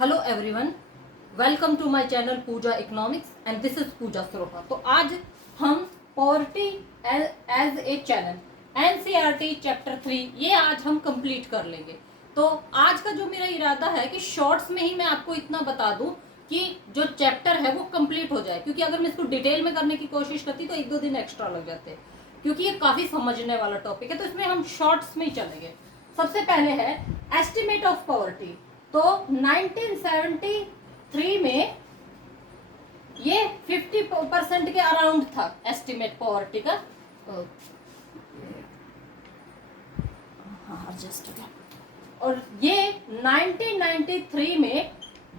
Hello everyone, welcome to my channel Pooja economics and this is Pooja Saroha. तो आज हम poverty as a challenge NCERT chapter 3 ये आज हम कंप्लीट कर लेंगे। तो आज का जो मेरा इरादा है कि शॉर्ट्स में ही मैं आपको इतना बता दूं कि जो चैप्टर है वो कंप्लीट हो जाए, क्योंकि अगर मैं इसको डिटेल में करने की कोशिश करती तो 1-2 दिन एक्स्ट्रा लग जाते, क्योंकि ये काफी समझने वाला टॉपिक है। तो इसमें हम शॉर्ट्स में ही चलेंगे। सबसे पहले है एस्टिमेट ऑफ पॉवर्टी। तो 1973 में ये 50% के अराउंड था एस्टिमेट पॉवर्टी का। हाँ एडजस्ट हो गया। और ये 1993 में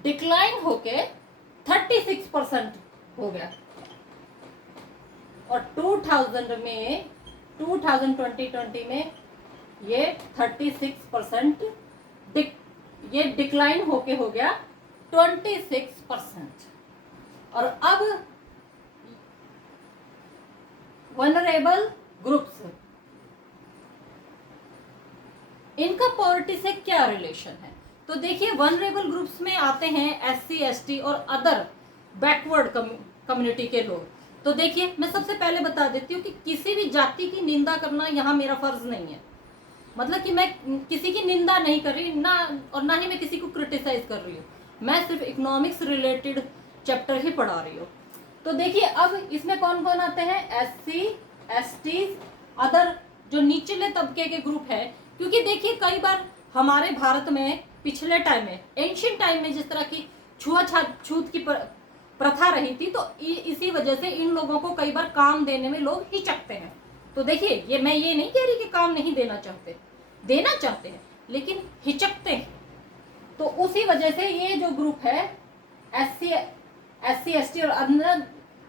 डिक्लाइन होके 36% हो गया और 2020 में ये 36% ये डिक्लाइन होके हो गया 26%। और अब वनरेबल ग्रुप्स, इनका पॉवर्टी से क्या रिलेशन है? तो देखिए, वनरेबल ग्रुप्स में आते हैं एससी, एसटी और अदर बैकवर्ड कम्युनिटी के लोग। तो देखिए, मैं सबसे पहले बता देती हूँ कि किसी भी जाति की निंदा करना यहाँ मेरा फर्ज नहीं है। मतलब कि मैं किसी की निंदा नहीं कर रही ना, और ना ही मैं किसी को क्रिटिसाइज कर रही हूँ। मैं सिर्फ इकोनॉमिक्स रिलेटेड चैप्टर ही पढ़ा रही हूँ। तो देखिए, अब इसमें कौन कौन आते हैं? एससी, एसटी, अदर जो निचले तबके के ग्रुप है। क्योंकि देखिए, कई बार हमारे भारत में पिछले टाइम में, एंशियंट टाइम में जिस तरह की छूत की प्रथा रही थी, तो इसी वजह से इन लोगों को कई बार काम देने में लोग हिचकते हैं। तो देखिए, ये मैं ये नहीं कह रही कि काम नहीं देना चाहते हैं, लेकिन हिचकते हैं। तो उसी वजह से ये जो ग्रुप है एससी, एसटी और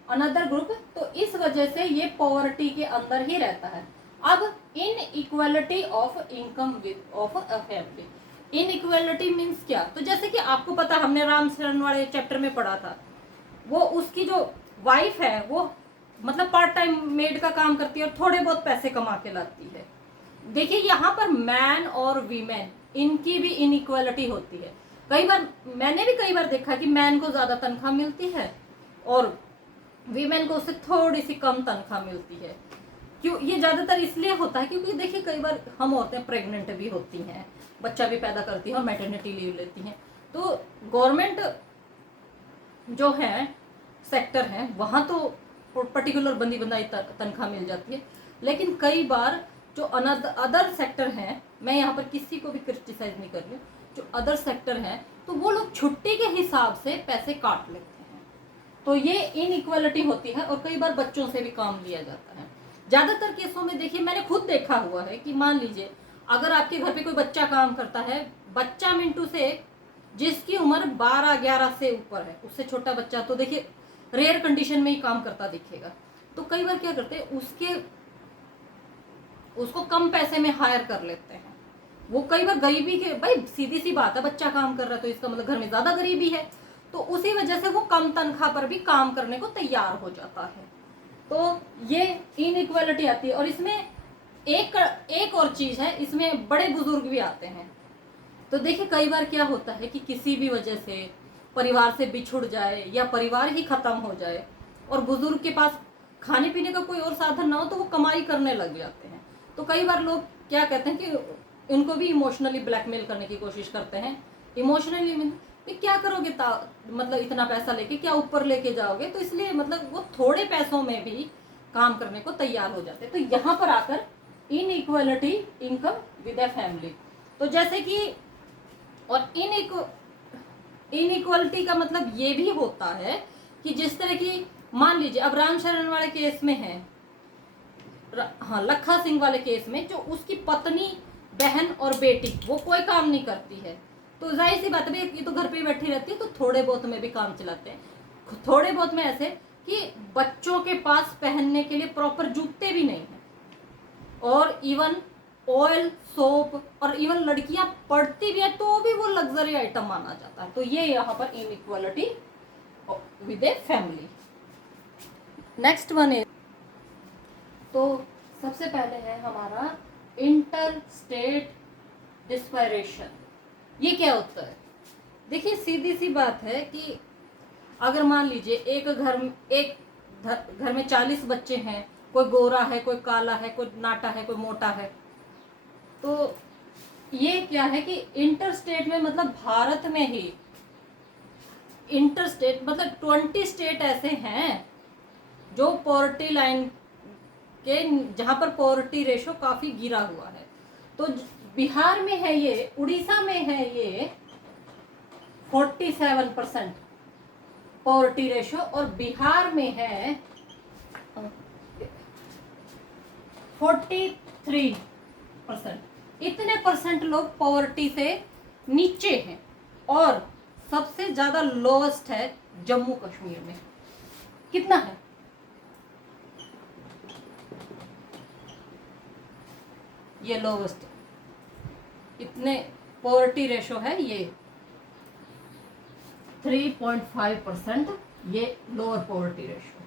अनदर ग्रुप, तो इस वजह से ये पॉवर्टी के अंदर ही रहता है। अब इन equality of income with of a family. In equality means क्या? तो जैसे कि आपको पता, हमने राम शरण वाले चैप्टर में पढ़ा था, वो उसकी जो वाइफ है वो मतलब पार्ट टाइम मेड का काम करती है और थोड़े बहुत पैसे कमा के लाती है। देखिए, यहाँ पर मैन और वीमेन, इनकी भी इनइक्वालिटी होती है। मैंने भी कई बार देखा कि मैन को ज्यादा तनख्वाह मिलती है और वीमेन को उससे थोड़ी सी कम तनख्वाह मिलती है। क्यों? ये ज्यादातर इसलिए होता है क्योंकि देखिए, कई बार हम औरतें प्रेग्नेंट भी होती हैं, बच्चा भी पैदा करती हैं और मैटरनिटी लीव लेती हैं। तो गवर्नमेंट जो है सेक्टर है, वहां तो पर्टिकुलर बंदी बंदाई तनख्वाह मिल जाती है। लेकिन कई बार जो अदर सेक्टर हैं, मैं यहाँ पर किसी को भी क्रिटिसाइज नहीं कर रही हूँ, जो अदर सेक्टर हैं, तो वो लोग छुट्टी के हिसाब से पैसे काट लेते हैं। तो ये इनइक्वालिटी होती है और कई बार बच्चों से भी काम लिया जाता है। ज्यादातर केसों में देखिए, मैंने खुद देखा हुआ है कि मान लीजिए अगर आपके घर पे कोई बच्चा काम करता है, बच्चा मिनटू से जिसकी उम्र 12-11 से ऊपर है, उससे छोटा बच्चा तो देखिए रेयर कंडीशन में ही काम करता दिखेगा। तो कई बार क्या करते हैं, उसको कम पैसे में हायर कर लेते हैं। वो कई बार गरीबी के, भाई सीधी सी बात है, बच्चा काम कर रहा है तो इसका मतलब घर में ज्यादा गरीबी है, तो उसी वजह से वो कम तनख्वाह पर भी काम करने को तैयार हो जाता है। तो ये इनइक्वालिटी आती है। और इसमें एक और चीज है, इसमें बड़े बुजुर्ग भी आते हैं। तो देखिए, कई बार क्या होता है कि किसी भी वजह से परिवार से बिछुड़ जाए या परिवार ही खत्म हो जाए और बुजुर्ग के पास खाने पीने का कोई और साधन ना हो, तो वो कमाई करने लग जाते हैं। तो कई बार लोग क्या कहते हैं कि इनको भी इमोशनली ब्लैकमेल करने की कोशिश करते हैं। इमोशनली कि क्या करोगे, मतलब इतना पैसा लेके क्या ऊपर लेके जाओगे? तो इसलिए मतलब वो थोड़े पैसों में भी काम करने को तैयार हो जाते हैं। तो यहाँ पर आकर inequality income with a family. तो जैसे कि, और इनइक्वालिटी का मतलब ये भी होता है कि जिस तरह की, मान लीजिए अब राम शरण वाले केस में है, हाँ लखा सिंह वाले केस में, जो उसकी पत्नी, बहन और बेटी वो कोई काम नहीं करती है, तो जाहिर सी बात है ये तो घर पे बैठी रहती है, तो थोड़े बहुत में भी काम चलाते हैं। थोड़े बहुत में ऐसे कि बच्चों के पास पहनने के लिए प्रॉपर जूते भी नहीं है, और इवन ऑयल, सोप, और इवन लड़कियां पढ़ती भी है तो भी वो लग्जरी आइटम माना जाता है। तो ये यहाँ पर inequality with a family. Next one is, तो सबसे पहले है हमारा इंटर स्टेट डिस्पैरेशन। ये क्या होता है? देखिए सीधी सी बात है कि अगर मान लीजिए घर में 40 बच्चे हैं, कोई गोरा है, कोई काला है, कोई नाटा है, कोई मोटा है, तो ये क्या है कि इंटर स्टेट में, मतलब भारत में ही इंटर स्टेट मतलब 20 स्टेट ऐसे हैं जो पॉवर्टी लाइन के, जहां पर पॉवर्टी रेशो काफी गिरा हुआ है। तो बिहार में है ये, उड़ीसा में है ये 47% पॉवर्टी रेशो, और बिहार में है 43%। इतने परसेंट लोग पॉवर्टी से नीचे हैं। और सबसे ज्यादा लोवेस्ट है जम्मू कश्मीर में। कितना है? ये लोवेस्ट, इतने पॉवर्टी रेशो है ये 3.5%, ये लोअर पॉवर्टी रेशो।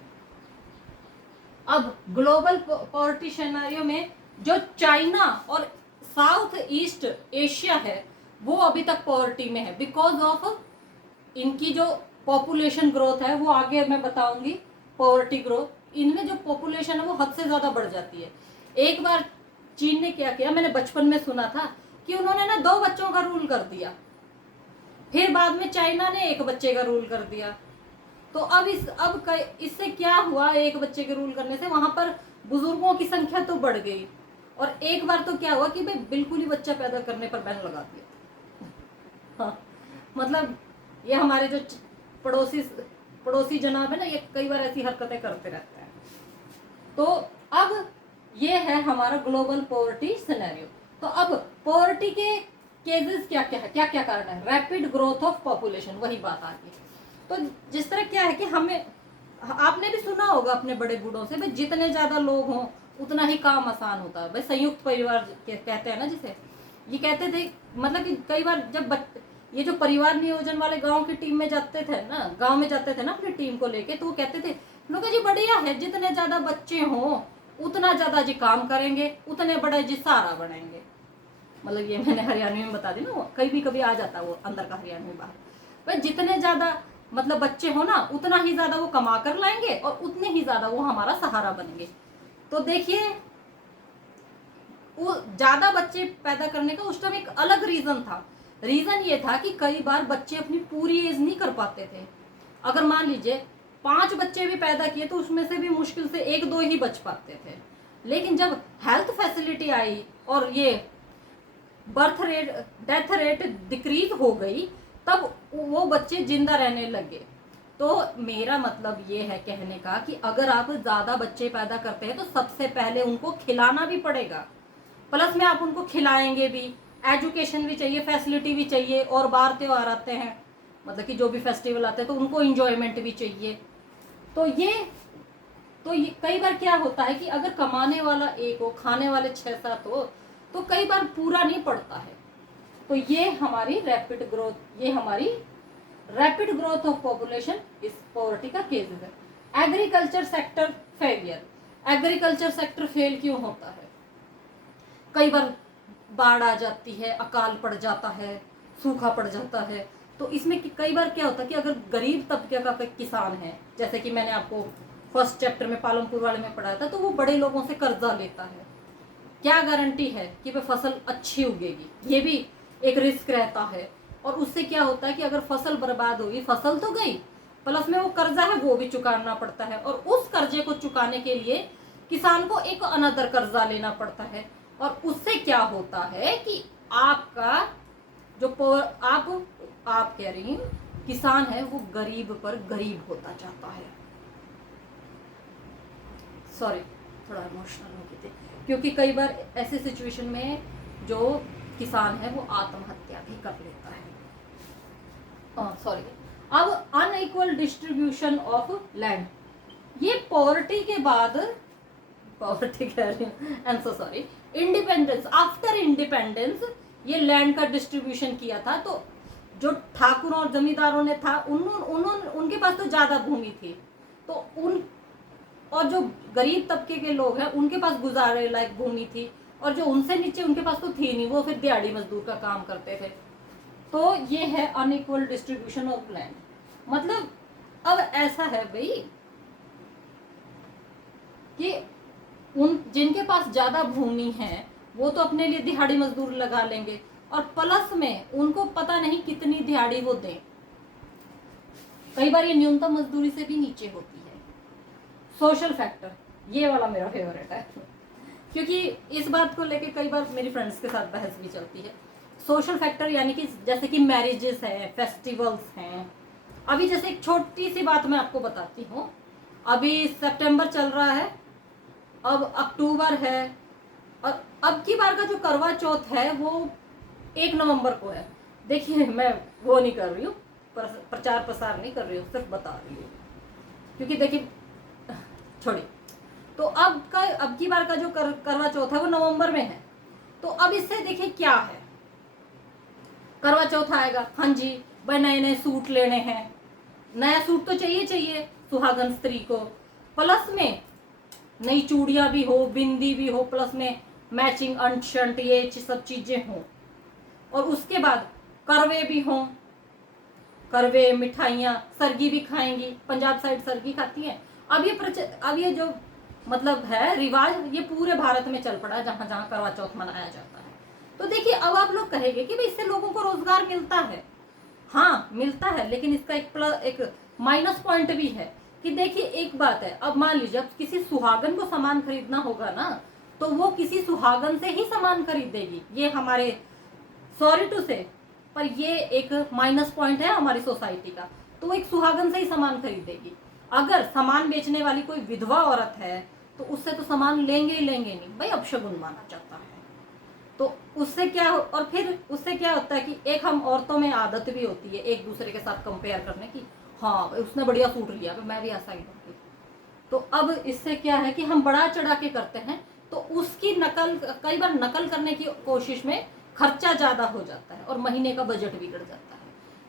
अब ग्लोबल पॉवर्टी सिनेरियो में जो चाइना और साउथ ईस्ट एशिया है वो अभी तक पॉवर्टी में है, बिकॉज ऑफ इनकी जो पॉपुलेशन ग्रोथ है, वो आगे मैं बताऊंगी। पॉवर्टी ग्रोथ, इनमें जो पॉपुलेशन है वो हद से ज्यादा बढ़ जाती है। एक बार चीन ने क्या किया, मैंने बचपन में सुना था कि उन्होंने ना 2 बच्चों का रूल कर दिया, फिर बाद में चाइना ने 1 बच्चे का रूल कर दिया। तो अब इससे क्या हुआ, 1 बच्चे के रूल करने से वहां पर बुजुर्गों की संख्या तो बढ़ गई, और एक बार तो क्या हुआ कि भाई बिल्कुल ही बच्चा पैदा करने पर बैन लगा दिया। हाँ, मतलब ये हमारे जो पड़ोसी जनाब है ना, ये कई बार ऐसी हरकतें करते रहते हैं। तो अब ये है हमारा ग्लोबल पॉवर्टी सिनेरियो। तो अब पॉवर्टी के केसेस क्या क्या है, क्या क्या कारण है? रैपिड ग्रोथ ऑफ पॉपुलेशन, वही बात आती है। तो जिस तरह क्या है कि हमें, आपने भी सुना होगा अपने बड़े बूढ़ों से, भाई जितने ज्यादा लोग हों उतना ही काम आसान होता है। भाई संयुक्त परिवार कहते हैं ना जिसे, ये कहते थे, मतलब कि कई बार जब ये जो परिवार नियोजन वाले गांव की टीम में जाते थे ना, गांव में जाते थे ना अपनी टीम को लेके, तो वो कहते थे लोग जी बढ़िया है, जितने ज्यादा बच्चे हों उतना ज्यादा जी काम करेंगे, उतने बड़े जी सहारा बनेंगे। मतलब ये मैंने हरियाणवी में बता दी ना, कभी आ जाता है वो अंदर का हरियाणवी बाहर। भाई जितने ज्यादा मतलब बच्चे हो ना, उतना ही ज्यादा वो कमा कर लाएंगे और उतने ही ज्यादा वो हमारा सहारा बनेंगे। तो देखिए, वो ज्यादा बच्चे पैदा करने का उस टाइम एक अलग रीजन था। रीजन ये था कि कई बार बच्चे अपनी पूरी एज नहीं कर पाते थे। अगर मान लीजिए 5 बच्चे भी पैदा किए तो उसमें से भी मुश्किल से 1-2 ही बच पाते थे। लेकिन जब हेल्थ फैसिलिटी आई और ये birth rate, death rate decrease हो गई, तब वो बच्चे जिंदा रहने लगे। तो मेरा मतलब ये है कहने का कि अगर आप ज्यादा बच्चे पैदा करते हैं तो सबसे पहले उनको खिलाना भी पड़ेगा, प्लस में आप उनको खिलाएंगे भी, एजुकेशन भी चाहिए, फैसिलिटी भी चाहिए, और बाहर त्योहार आते हैं, मतलब कि जो भी फेस्टिवल आते हैं तो उनको इंजॉयमेंट भी चाहिए। तो ये कई बार क्या होता है कि अगर कमाने वाला एक हो, खाने वाले 6-7 हो, तो कई बार पूरा नहीं पड़ता है। तो ये हमारी रैपिड ग्रोथ ऑफ पॉपुलेशन इस पॉवर्टी का केसेस है। Agriculture sector failure, agriculture sector fail क्यों होता है? कई बार बाढ़ आ जाती है, अकाल पड़ जाता है, सूखा पड़ जाता है। तो इसमें कई बार क्या होता है कि अगर गरीब तबके का किसान है, जैसे कि मैंने आपको फर्स्ट चैप्टर में पालमपुर वाले में पढ़ाया था, तो वो बड़े लोगों से कर्जा लेता है। क्या गारंटी है कि वह फसल अच्छी उगेगी? ये भी एक रिस्क रहता है। और उससे क्या होता है कि अगर फसल बर्बाद होगी, फसल तो गई, प्लस में वो कर्जा है वो भी चुकाना पड़ता है, और उस कर्जे को चुकाने के लिए किसान को एक अनदर कर्जा लेना पड़ता है। और उससे क्या होता है कि आपका जो आप कह रही हूँ किसान है वो गरीब पर गरीब होता जाता है। सॉरी, थोड़ा इमोशनल हो गई थी, क्योंकि कई बार ऐसे सिचुएशन में जो किसान है वो आत्महत्या भी कर लेता है। सॉरी, अब अनइक्वल डिस्ट्रीब्यूशन ऑफ लैंड, ये पॉवर्टी के बाद, पॉवर्टी कह रही हूँ, I am so sorry, independence, after independence ये लैंड का डिस्ट्रीब्यूशन किया था। तो जो ठाकुरों और जमींदारों ने था, उनके पास तो ज्यादा भूमि थी, तो और जो गरीब तबके के लोग हैं उनके पास गुजारे लायक भूमि थी, और जो उनसे नीचे उनके पास तो थी नहीं, वो फिर दिहाड़ी मजदूर का काम करते थे। तो ये है अनइक्वल डिस्ट्रीब्यूशन ऑफ लैंड। मतलब अब ऐसा है भाई कि उन जिनके पास ज्यादा भूमि है वो तो अपने लिए दिहाड़ी मजदूर लगा लेंगे, और प्लस में उनको पता नहीं कितनी दिहाड़ी वो दें। कई बार ये न्यूनतम मजदूरी से भी नीचे होती है। सोशल फैक्टर, ये वाला मेरा फेवरेट है क्योंकि इस बात को लेके कई बार मेरी फ्रेंड्स के साथ बहस भी चलती है। सोशल फैक्टर यानी कि जैसे कि मैरिजेस हैं, फेस्टिवल्स हैं। अभी जैसे एक छोटी सी बात मैं आपको बताती हूँ। अभी सितंबर चल रहा है, अब अक्टूबर है, और अब की बार का जो करवा चौथ है वो 1 नवंबर को है। देखिए मैं वो नहीं कर रही हूँ, प्रचार प्रसार नहीं कर रही हूँ, सिर्फ बता रही हूँ क्योंकि देखिए छोड़िए। तो अब की बार का जो करवा चौथ है वो नवंबर में है। तो अब इससे देखिए क्या है, करवा चौथ आएगा, हाँ जी भाई नए नए सूट लेने हैं। नया सूट तो चाहिए सुहागन स्त्री को, प्लस में नई चूड़ियां भी हो, बिंदी भी हो, प्लस में मैचिंग अंट शंट ये सब चीजें हों, और उसके बाद करवे भी हों, करवे, मिठाइयाँ, सरगी भी खाएंगी। पंजाब साइड सरगी खाती है। अब ये जो मतलब है रिवाज, ये पूरे भारत में चल पड़ा है जहां जहां करवा चौथ मनाया जाता है। तो देखिए अब आप लोग कहेंगे कि भाई इससे लोगों को रोजगार मिलता है। हाँ मिलता है, लेकिन इसका एक माइनस पॉइंट भी है कि देखिए एक बात है, अब मान लीजिए अब किसी सुहागन को सामान खरीदना होगा ना, तो वो किसी सुहागन से ही सामान खरीदेगी। ये हमारे सॉरी टू से, पर ये एक माइनस पॉइंट है हमारी सोसाइटी का। तो वो एक सुहागन से ही सामान खरीदेगी। अगर सामान बेचने वाली कोई विधवा औरत है तो उससे तो सामान लेंगे ही लेंगे नहीं भाई, अपशगुन माना जाता है। तो उससे क्या और फिर उससे क्या होता है कि एक हम औरतों में आदत भी होती है एक दूसरे के साथ कंपेयर करने की। हाँ उसने बढ़िया सूट लिया मैं भी ऐसा ही करूँगी। तो अब इससे क्या है कि हम बढ़ा चढ़ा के करते हैं, तो उसकी नकल, कई बार नकल करने की कोशिश में खर्चा ज्यादा हो जाता है और महीने का बजट बिगड़ जाता है।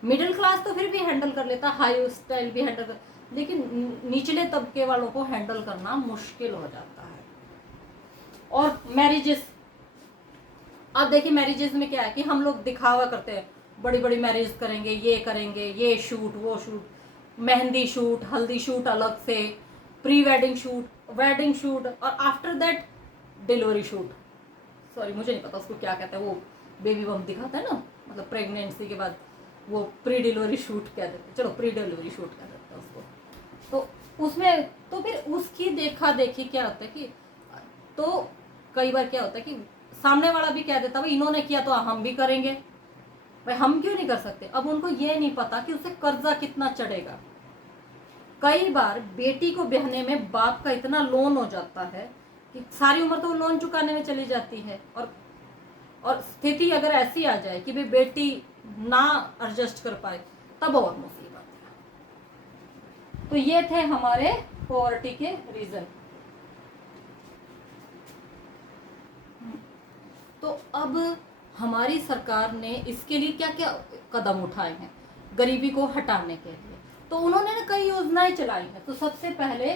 मिडिल क्लास तो फिर भी हैंडल कर लेता, हाई स्टाइल भी हैंडल कर, लेकिन निचले तबके वालों को हैंडल करना मुश्किल हो जाता है। और मैरिजेस, अब देखिए मैरिजेस में क्या है कि हम लोग दिखावा करते हैं, बड़ी बड़ी मैरिज करेंगे, ये शूट वो shoot, mehndi shoot, haldi shoot अलग से, pre wedding shoot, wedding shoot, और after that delivery shoot. Sorry मुझे नहीं पता उसको क्या कहते हैं, वो बेबी बम दिखाता है ना, मतलब प्रेगनेंसी के बाद वो प्री डिलीवरी शूट कह देते हैं, चलो प्री डिलीवरी शूट कह देते हैं उसको। तो उसमें तो फिर उसकी देखा देखी क्या होता है कि, तो कई बार क्या होता है कि सामने वाला भी कह देता भाई इन्होंने किया तो हम भी करेंगे, भाई हम क्यों नहीं कर सकते। अब उनको ये नहीं पता कि उसे कर्जा कितना चढ़ेगा। कई बार बेटी को ब्याहने में बाप का इतना लोन हो जाता है कि सारी उम्र तो वो लोन चुकाने में चली जाती है, और स्थिति अगर ऐसी आ जाए कि भाई बेटी ना एडजस्ट कर पाए तब और मुसीबत है। तो ये थे हमारे पॉवर्टी के रीजन। तो अब हमारी सरकार ने इसके लिए क्या क्या कदम उठाए हैं गरीबी को हटाने के लिए। तो उन्होंने ना कई योजनाएं चलाई हैं। तो सबसे पहले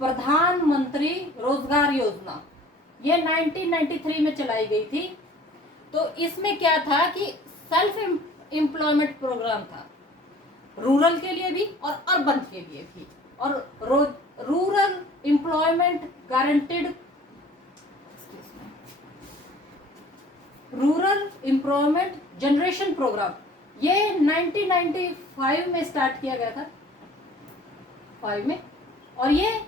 प्रधानमंत्री रोजगार योजना, ये 1993 में चलाई गई थी। तो इसमें क्या था कि सेल्फ एम्प्लॉयमेंट प्रोग्राम था, रूरल के लिए भी और अर्बन के लिए भी। और rural employment guaranteed, rural employment generation programme, ये 1995 में स्टार्ट किया गया था, 5 में। और ये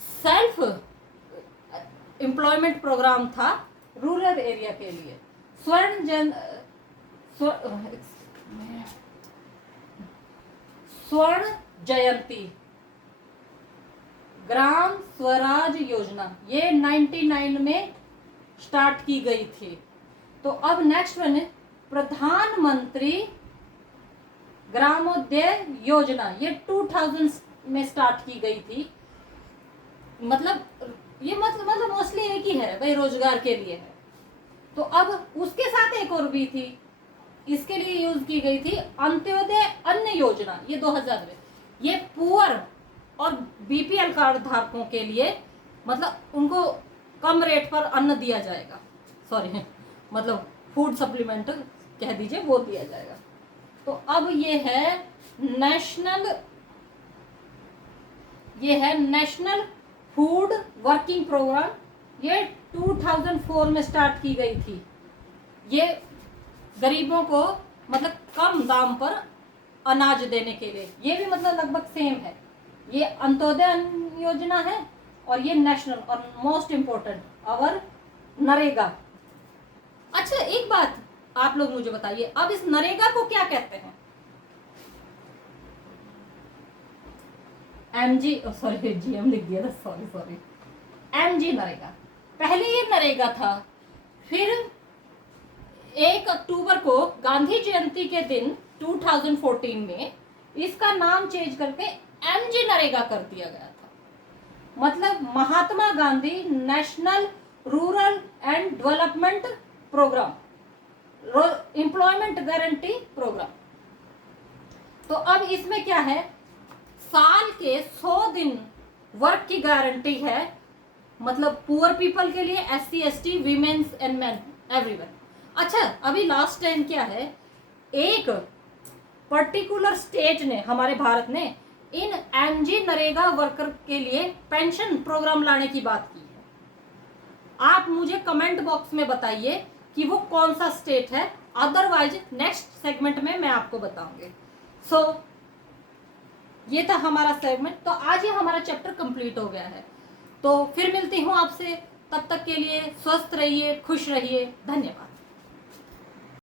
सेल्फ एम्प्लॉयमेंट प्रोग्राम था रूरल एरिया के लिए। स्वर्ण जयंती ग्राम स्वराज योजना, ये 99 में स्टार्ट की गई थी। तो अब नेक्स्ट वन है प्रधानमंत्री ग्रामोदय योजना, ये 2000 में स्टार्ट की गई थी। मतलब ये मतलब मोस्टली एक ही है भाई, रोजगार के लिए है। तो अब उसके साथ एक और भी थी, इसके लिए यूज की गई थी अंत्योदय अन्न योजना, ये 2000 में। ये पुअर और बीपीएल कार्ड धारकों के लिए, मतलब उनको कम रेट पर अन्न दिया जाएगा, सॉरी मतलब फूड सप्लीमेंट कह दीजिए वो दिया जाएगा। तो अब ये है नेशनल फूड वर्किंग प्रोग्राम। ये 2004 में स्टार्ट की गई थी। ये गरीबों को मतलब कम दाम पर अनाज देने के लिए, ये भी मतलब लगभग सेम है। ये अंत्योदय अन्न योजना है और ये नेशनल और मोस्ट इम्पोर्टेंट अवर नरेगा। अच्छा एक बात आप लोग मुझे बताइए, अब इस नरेगा को क्या कहते हैं? एमजी, सॉरी जीएम लिख दिया था, सॉरी एमजी नरेगा। पहले ये नरेगा था, फिर 1 अक्टूबर को गांधी जयंती के दिन 2014 में इसका नाम चेंज करके एमजी नरेगा कर दिया गया था। मतलब Mahatma Gandhi national rural and development programme, employment guarantee programme. तो अब इसमें क्या है, साल के 100 दिन वर्क की गारंटी है, मतलब पुअर पीपल के लिए, SC ST women's and men, everyone. अच्छा अभी लास्ट टाइम क्या है, एक पर्टिकुलर स्टेट ने, हमारे भारत ने इन एमजी नरेगा वर्कर के लिए पेंशन प्रोग्राम लाने की बात की है। आप मुझे कमेंट बॉक्स में बताइए कि वो कौन सा स्टेट है, अदरवाइज नेक्स्ट सेगमेंट में मैं आपको बताऊंगी। सो ये था हमारा सेगमेंट। तो आज ये हमारा चैप्टर कंप्लीट हो गया है। तो फिर मिलती हूँ आपसे, तब तक के लिए स्वस्थ रहिए, खुश रहिए, धन्यवाद।